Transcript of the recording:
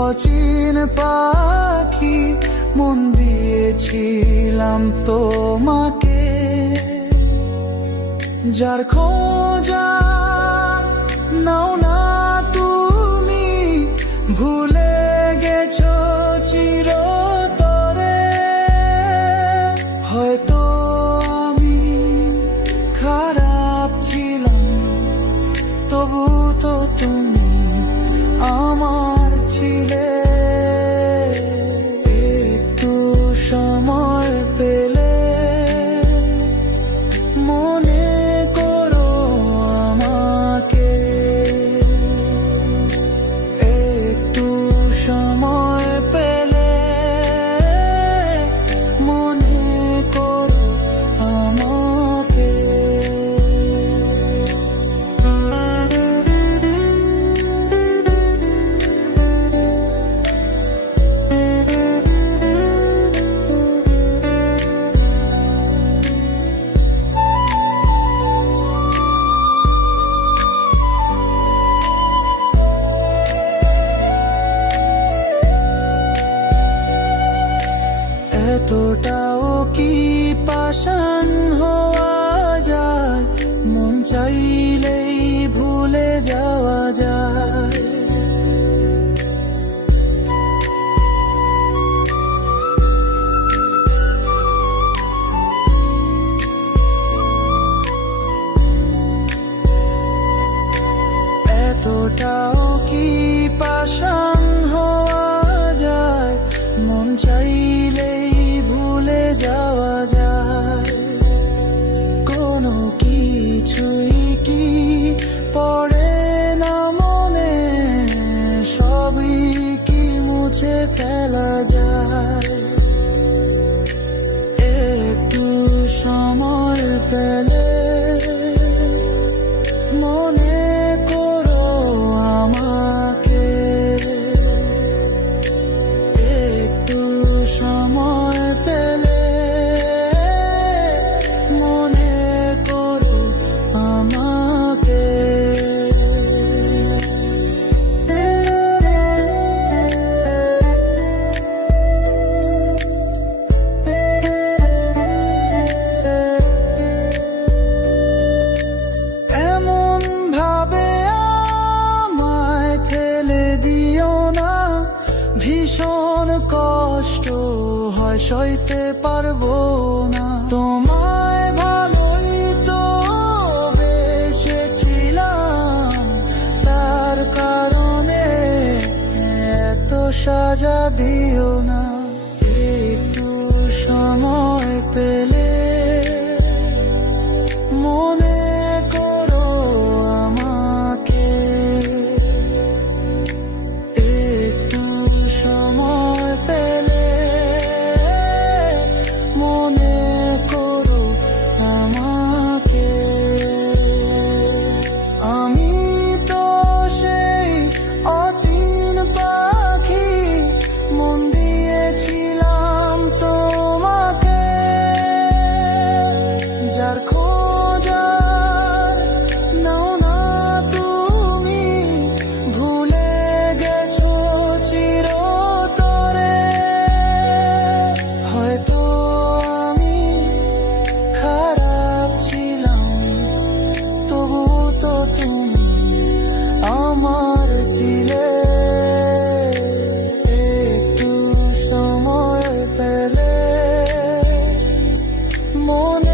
অচিন পাখি মন দিয়েছিলাম তোমাকে, যার খোঁজা নাও না তুমি, ভুলে গেছো চিরতরে। হয়তো আমি খারাপ ছিলাম, তবু তো তুমি আমার ছিলে। একটু সময় পেলে মনে করো আমাকে, একটু সময় পেলে মনে করো আমাকে। এতটাও কি পাষাণ হওয়া যায়, মন চাইলেই ভুলে যাওয়া যায়। এতটাও কি পাষাণ হওয়া যায়, মন চাইলেই ভুলে যাওয়া যায়। কোনো কিছুই কি পড়ে না মনে, সবই কি মুছে ফেলা যায়। একটু সময় পেলে মনে করো আমাকে, একটু সময় পেলে মনে করো আমাকে। এমন ভাবে আমায় ঠেলে দিও না, ভীষণ কষ্ট হয় সইতে পারবো না। তোমায় ভালোই তো বেসেছিলাম, তার কারণে এত সাজা দিও না। একটু সময় পেলে মনে করো আমাকে, একটু সময় পেলে মনে করো আমাকে। আমি তো সেই অচিন পাখি, মন দিয়েছিলাম তোমাকে, যার খোঁজার নাও না তুমি, ভুলে গেছো চিরতরে। হয়তো আমি খারাপ ছিলাম, তবু তো তুমি আমার ছিলে। একটু সময় পেলে মনে